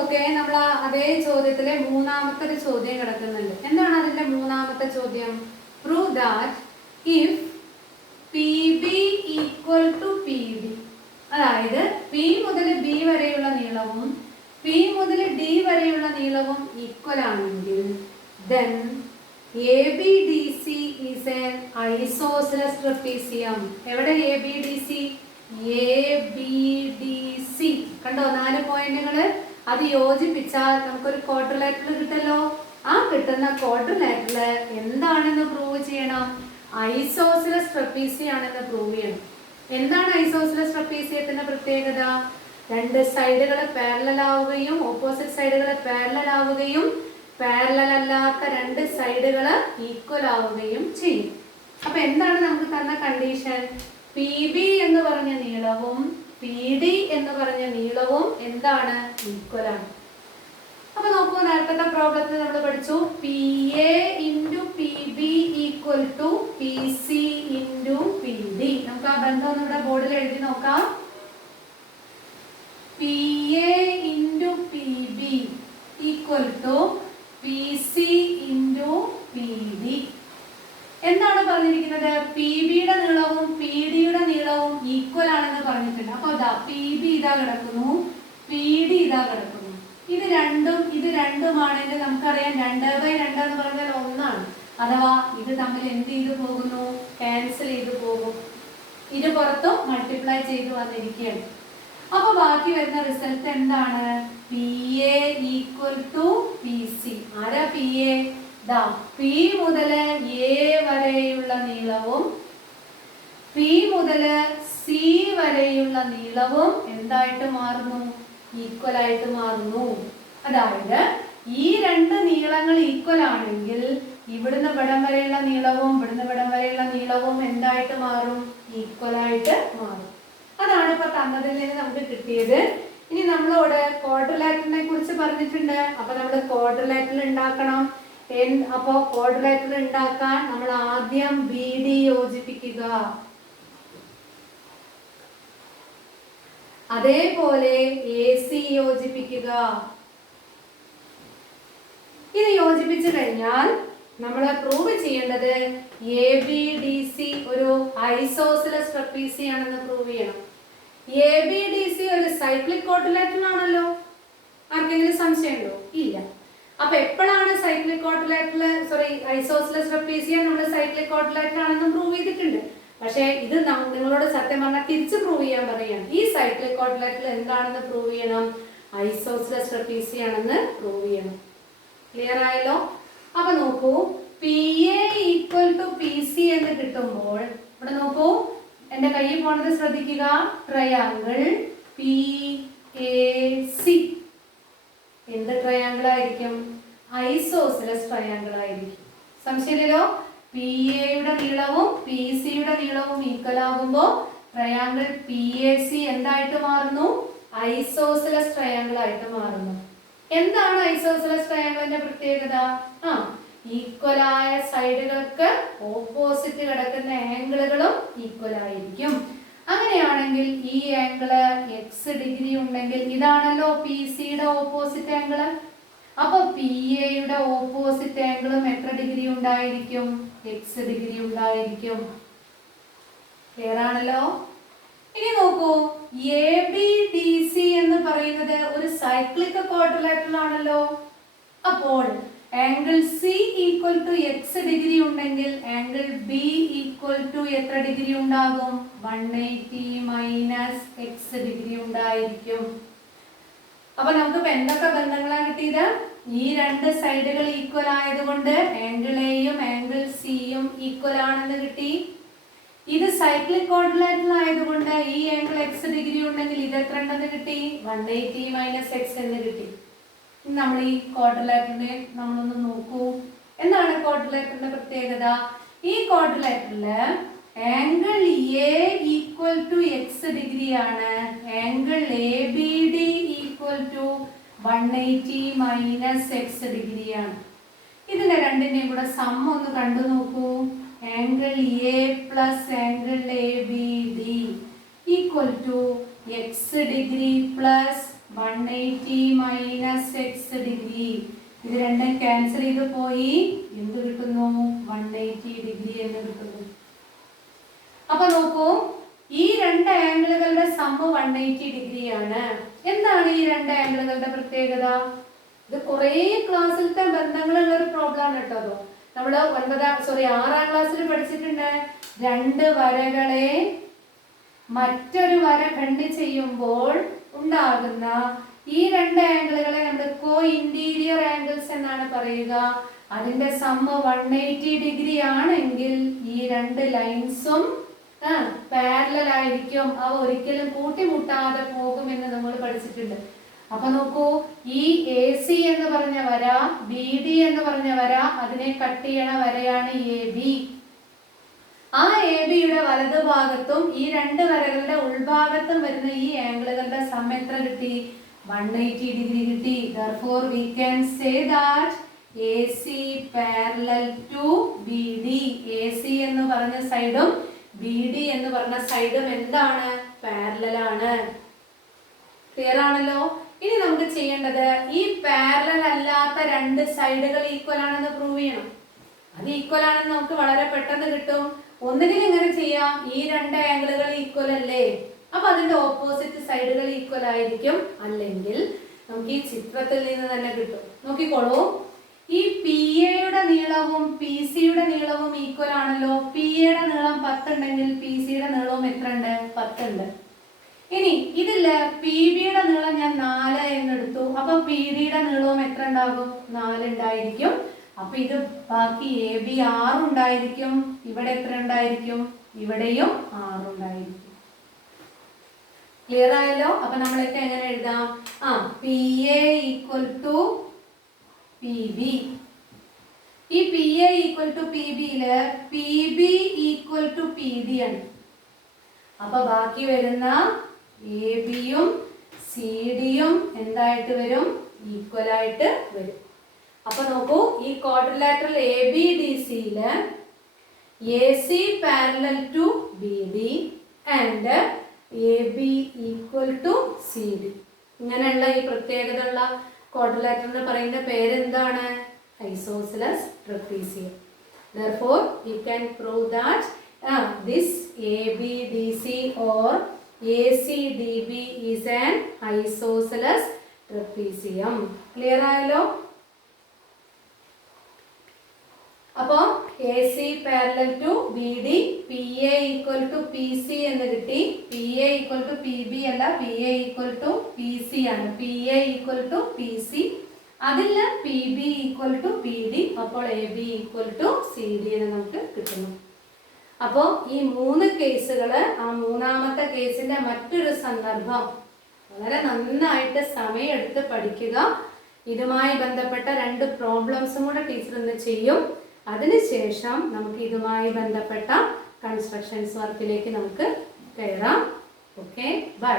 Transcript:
Okay, നമ്മൾ അതേ ചോദ്യത്തിലെ മൂന്നാമത്തെ ഒരു ചോദ്യം കിടക്കുന്നുണ്ട്. എന്താണ് അതിന്റെ മൂന്നാമത്തെ ചോദ്യം? Prove that if P B equal to P D, അതായത് പി മുതൽ ബി വരെയുള്ള നീളവും പി മുതൽ ഡി വരെയുള്ള നീളവും ഈക്വൽ ആണെങ്കിൽ then ABDC is an isosceles trapezium. എവിടെ ABDC? ABDC കണ്ടോ, 4 പോയിന്റുകള്. അത് യോജിപ്പിച്ചാൽ നമുക്കൊരു ക്വാഡ്രിലാറ്ററൽ കിട്ടല്ലോ. ആ കിട്ടുന്ന ക്വാഡ്രിലാറ്ററൽ എന്താണെന്ന് പ്രൂവ് ചെയ്യണം? ഐസോസിലസ് ട്രപ്പീസിയം ആണെന്ന് പ്രൂവ് ചെയ്യണം. എന്താണ് ഐസോസിലസ് ട്രപ്പീസിയത്തിന്റെ പ്രത്യേകത? 2 സൈഡുകൾ പാരലൽ ആവുകയും ഓപ്പോസിറ്റ് സൈഡുകൾ പാരലൽ ആവുകയും പാരലൽ അല്ലാത്ത 2 സൈഡുകൾ ഈക്വൽ ആവുകയും ചെയ്യും. അപ്പൊ എന്താണ് നമുക്ക് തന്ന കണ്ടീഷൻ? പി ബി എന്ന് പറഞ്ഞ നീളവും പി ഡി എന്ന് പറഞ്ഞ നീളവും എന്താണ്? ഈക്വൽ ആണ്. അപ്പൊ നോക്കൂ, നേരത്തെ പ്രോബ്ലത്തിൽ നമ്മൾ പഠിച്ചു P A into P B equal to P C into P D. നമുക്ക് ആ ബന്ധം ഒന്ന് ഇവിടെ ബോർഡിൽ എഴുതി നോക്കാം. P A into P B equal to P C into P D. എന്താണ് പറഞ്ഞിരിക്കുന്നത്? പി ബിയുടെ നീളവും പി ഡിയുടെ നീളവും ഈക്വൽ ആണെന്ന് പറഞ്ഞിട്ടുണ്ട്. അപ്പൊ അതാ പി ബി ഇതാ കിടക്കുന്നു, പി ഡി ഇതാ കിടക്കുന്നു. ഇത് രണ്ടുമാണെങ്കിൽ നമുക്കറിയാം 2/2 എന്ന് പറഞ്ഞാൽ 1 ആണ്. അഥവാ ഇത് തമ്മിൽ എന്ത് ചെയ്തു പോകുന്നു? ക്യാൻസൽ ചെയ്തു പോകും. ഇത് പുറത്തും മൾട്ടിപ്ലൈ ചെയ്ത് വന്നിരിക്കുകയാണ്. അപ്പൊ ബാക്കി വരുന്ന റിസൾട്ട് എന്താണ്? P A equal to P C. ആരാ പി എ? ദാ പി മുതൽ എ വരെയുള്ള നീളവും പി മുതൽ സി വരെയുള്ള നീളവും എന്തായിട്ട് മാറുന്നു? ഈക്വൽ ആയിട്ട് മാറുന്നു. അതായത് ഈ 2 നീളങ്ങൾ ഈക്വൽ ആണെങ്കിൽ ഇവിടുന്ന് ഇവിടം വരെയുള്ള നീളവും ഇവിടുന്ന് ഇവിടം വരെയുള്ള നീളവും എന്തായിട്ട് മാറും? ഈക്വൽ ആയിട്ട് മാറും. അതാണ് ഇപ്പൊ തന്നതിൽ നിന്ന് നമുക്ക് കിട്ടിയത്. ഇനി നമ്മളോട് ക്വാഡ്രിലാറ്ററലിനെ കുറിച്ച് പറഞ്ഞിട്ടുണ്ട്. അപ്പൊ നമ്മൾ ക്വാഡ്രിലാറ്ററൽ ഉണ്ടാക്കണം. അപ്പോ ക്വാഡ്രിലാറ്ററൽ ഉണ്ടാക്കാൻ നമ്മൾ ആദ്യം ബി ഡി യോജിപ്പിക്കുക. അതേപോലെ എ സി യോജിപ്പിക്കുക. ഇത് യോജിപ്പിച്ചു കഴിഞ്ഞാൽ നമ്മൾ പ്രൂവ് ചെയ്യേണ്ടത് എ ബി ഡി സി ഒരു ഐസോസിലസ് ട്രപ്പീസിയം ആണെന്ന് പ്രൂവ് ചെയ്യണം. എ ബി ഡി സി ഒരു സൈക്ലിക് ക്വാഡ്രിലാറ്ററൽ ആണല്ലോ. ആർക്കെങ്കിലും സംശയമുണ്ടോ? ഇല്ല. അപ്പൊ എപ്പോഴാണ് സൈക്ലിക് ക്വാഡ്രിലാറ്ററൽ ഐസോസിലസ് ട്രപ്പീസിയം നമ്മൾ സൈക്ലിക് ക്വാഡ്രിലാറ്ററൽ ആണെന്ന് പ്രൂവ് ചെയ്തിട്ടുണ്ട്. പക്ഷേ ഇത് നിങ്ങളോട് സത്യം പറഞ്ഞാൽ തിരിച്ച് പ്രൂവ് ചെയ്യാൻ പറയുകയാണ്. ഈ സൈക്ലിക് ക്വാഡ്രിലാറ്ററൽ എന്താണെന്ന് പ്രൂവ് ചെയ്യണം? ഐസോസിലസ് ട്രപ്പീസിയം ആണെന്ന് പ്രൂവ് ചെയ്യണം. ക്ലിയർ ആയല്ലോ? അപ്പൊ നോക്കൂ, P A equal to P C എന്ന് കിട്ടുമ്പോൾ ഇവിടെ നോക്കൂ, എന്റെ കയ്യിൽ പോണത് ശ്രദ്ധിക്കുക. ട്രയാങ്കിൾ പി എ സി എന്ത് ട്രയാങ്കിൾ ആയിരിക്കും? ഐസോസിലസ് ട്രയാങ്കിൾ ആയിരിക്കും. സംശയമില്ലല്ലോ? പി എയുടെ നീളവും പി സിയുടെ നീളവും ഈക്വൽ ആകുമ്പോൾ ട്രയാങ്കിൾ പി എ സി എന്തായിട്ട് മാറുന്നു? ഐസോസിലസ് ട്രയാങ്കിൾ ആയിട്ട് മാറുന്നു. എന്താണ് ഐസോസിലസ് ട്രയാങ്കിളിന്റെ പ്രത്യേകത? ഈക്വലായ സൈഡുകൾക്ക് ഓപ്പോസിറ്റ് കിടക്കുന്ന ആംഗിളുകളും ഈക്വൽ ആയിരിക്കും. അങ്ങനെയാണെങ്കിൽ ഈ ആംഗിള് എക്സ് ഡിഗ്രി ഉണ്ടെങ്കിൽ ഇതാണല്ലോ പി സിയുടെ ഓപ്പോസിറ്റ് ആംഗിള്. അപ്പൊ പി എയുടെ ഓപ്പോസിറ്റ് ആംഗിളും എത്ര ഡിഗ്രി ഉണ്ടായിരിക്കും? എക്സ് ഡിഗ്രി ഉണ്ടായിരിക്കും. ക്ലിയർ ആണല്ലോ? ഇനി നോക്കൂ, എ ബി ഡി സി എന്ന് പറയുന്നത് ഒരു സൈക്ലിക് ക്വാഡ്രിലാറ്ററൽ ആണല്ലോ. അപ്പോൾ angle C equal to X degree ഉണ്ടെങ്കിൽ ആംഗിൾ ബി ഈക്വൽ ടു എത്ര ഡിഗ്രി ഉണ്ടാകും? 180 മൈനസ് എക്സ് ഡിഗ്രി ഉണ്ടായിരിക്കും. അപ്പൊ നമുക്ക് എന്തൊക്കെ ബന്ധങ്ങളാണ് കിട്ടിയത്? ഈ 2 സൈഡുകൾ ഈക്വൽ ആയതുകൊണ്ട് ആംഗിൾ എയും ആംഗിൾ സിയും ഈക്വൽ ആണെന്ന് കിട്ടി. ഇത് സൈക്ലിക് ക്വാഡ്രിലാറ്ററൽ ആയതുകൊണ്ട് ഈ ആംഗിൾ എക്സ് ഡിഗ്രി ഉണ്ടെങ്കിൽ ഇത് എത്ര ഉണ്ടെന്ന് കിട്ടി? 180 മൈനസ് എക്സ് എന്ന് കിട്ടി. നമ്മൾ ഈ ക്വാഡ്രിലാറ്ററിനെ നമ്മളൊന്ന് നോക്കൂ. എന്താണ് ക്വാഡ്രിലാറ്ററിന്റെ പ്രത്യേകത? ഈ ക്വാഡ്രിലാറ്ററില് angle A equal to X degree ആണ്. Angle A B D equal to 180 minus X degree ആണ്. ഇതിന്റെ രണ്ടിന്റെയും കൂടെ സം ഒന്ന് കണ്ടു നോക്കൂ. Angle A plus angle A B D equal to X degree plus 180 minus X degree. ഇത് രണ്ടും ക്യാൻസൽ ചെയ്ത് പോയി. എന്ത് കിട്ടുന്നു? 180 ഡിഗ്രി എന്ന് കിട്ടുന്നു. അപ്പൊ നോക്കൂ, ഈ രണ്ട് ആംഗിളുകളുടെ സമ്മ് 180 ഡിഗ്രി ആണ്. എന്താണ് ഈ രണ്ട് ആംഗിളുകളുടെ പ്രത്യേകത? ഇത് കുറേ ക്ലാസ്സിലത്തെ ബന്ധങ്ങളുള്ള ഒരു പ്രോബ്ലം ആണ് കേട്ടോ. നമ്മൾ 6ാം ക്ലാസ്സിൽ പഠിച്ചിട്ടുണ്ട്. രണ്ട് വരകളെ മറ്റൊരു വര ഖണ്ഡ് ചെയ്യുമ്പോൾ ഉണ്ടാകുന്ന ഈ രണ്ട് ആംഗിളുകളെ നമ്മൾ കോ ഇന്റീരിയർ ആംഗിൾസ് എന്നാണ് പറയുക. അതിന്റെ സമ്മ് 180 ഡിഗ്രി ആണെങ്കിൽ ഈ രണ്ട് ലൈൻസും പാരലൽ ആയിരിക്കും. അവ ഒരിക്കലും കൂട്ടിമുട്ടാതെ പോകുമെന്ന് നമ്മൾ പഠിച്ചിട്ടുണ്ട്. അപ്പൊ നോക്കൂ, ഈ AC എന്ന് പറഞ്ഞ വര, BD എന്ന് പറഞ്ഞ വര, അതിനെ കട്ട് ചെയ്യണ വരയാണ് AB. ആ ABയുടെ വലതുഭാഗത്തും ഈ രണ്ട് വരകളുടെ ഉൾഭാഗത്തും വരുന്ന ഈ ആംഗിളുകളുടെ സം എത്ര കിട്ടി? 180 ഡിഗ്രി കിട്ടി. Therefore we can say that AC parallel to BD. AC എന്ന് പറഞ്ഞ സൈഡും BD എന്ന് പറഞ്ഞ സൈഡും എന്താണ്? പാരലൽ ആണ്. ക്ലിയർ ആണല്ലോ? ഇനി നമുക്ക് ചെയ്യേണ്ടത് ഈ പാരലൽ അല്ലാത്ത രണ്ട് സൈഡുകൾ ഈക്വൽ ആണെന്ന് പ്രൂവ് ചെയ്യണം. അത് ഈക്വൽ ആണെന്ന് നമുക്ക് വളരെ പെട്ടെന്ന് കിട്ടും. ഒന്നുകിൽ ഇങ്ങനെ ചെയ്യാം, ഈ രണ്ട് ആംഗിളുകൾ ഈക്വൽ അല്ലേ, അപ്പൊ അതിന്റെ ഓപ്പോസിറ്റ് സൈഡുകൾ ഈക്വൽ ആയിരിക്കും. അല്ലെങ്കിൽ നമുക്ക് ഈ ചിത്രത്തിൽ നിന്ന് തന്നെ കിട്ടും. നോക്കിക്കോളൂ, ഈ PAയുടെ നീളവും PCയുടെ നീളവും ഈക്വൽ ആണല്ലോ. PAയുടെ നീളം 10 ഉണ്ടെങ്കിൽ PCയുടെ നീളവും എത്ര ഉണ്ട്? 10 ഉണ്ട്. ഇനി ഇതില് PBയുടെ നീളം ഞാൻ 4 എന്നെടുത്തു. അപ്പൊ PDയുടെ നീളവും എത്ര ഉണ്ടാകും? 4 ഉണ്ടായിരിക്കും. അപ്പൊ ഇത് ബാക്കി AB 6 ഉണ്ടായിരിക്കും. ഇവിടെ എത്ര ഉണ്ടായിരിക്കും? ഇവിടെയും 6 ഉണ്ടായിരിക്കും. ക്ലിയർ ആയല്ലോ? അപ്പൊ നമ്മളൊക്കെ എങ്ങനെ എഴുതാം? PA equal to PB. ഈ PA ഈക്വൽ ടു PBയില് PB ഈക്വൽ ടു PD ആണ്. അപ്പൊ ബാക്കി വരുന്ന ABയും CDയും എന്തായിട്ട് വരും? ഈക്വൽ ആയിട്ട് വരും. അപ്പൊ നോക്കൂ, ഈ ക്വാഡ്രിലാറ്ററൽ ABDCയില് AC parallel to BD and AB equal to CD. ഇങ്ങനെയുള്ള ഈ പ്രത്യേകത ഉള്ള ക്വാഡ്രിലാറ്ററിന് പറയുന്ന പേരെന്താണ്? Isosceles trapezium. Therefore we can prove that this ABDC or ACDB is an isosceles trapezium. Clear ആയല്ലോ? അപ്പോ AC parallel to BD, PA equal to PC എന്ന് കിട്ടി. PA ഈക്വൽ ടു PB അല്ല, PA ഈക്വൽ ടു PC ആണ്. PA equal to PC, അതിൽ PB equal to PD, അപ്പോൾ AB equal to CD എന്ന് നമുക്ക് കിട്ടുന്നു. അപ്പോൾ ഈ 3 കേസുകൾ, ആ മൂന്നാമത്തെ കേസിന്റെ മറ്റൊരു സന്ദർഭം വളരെ നന്നായിട്ട് സമയമെടുത്ത് പഠിക്കുക. ഇതുമായി ബന്ധപ്പെട്ട 2 പ്രോബ്ലംസും കൂടെ ടീച്ചർ ഇന്ന് ചെയ്യും. അതിനുശേഷം നമുക്ക് ഇതുമായി ബന്ധപ്പെട്ട കൺസ്ട്രക്ഷൻസ് വർക്കിലേക്ക് നമുക്ക് കയറാം. Okay, by.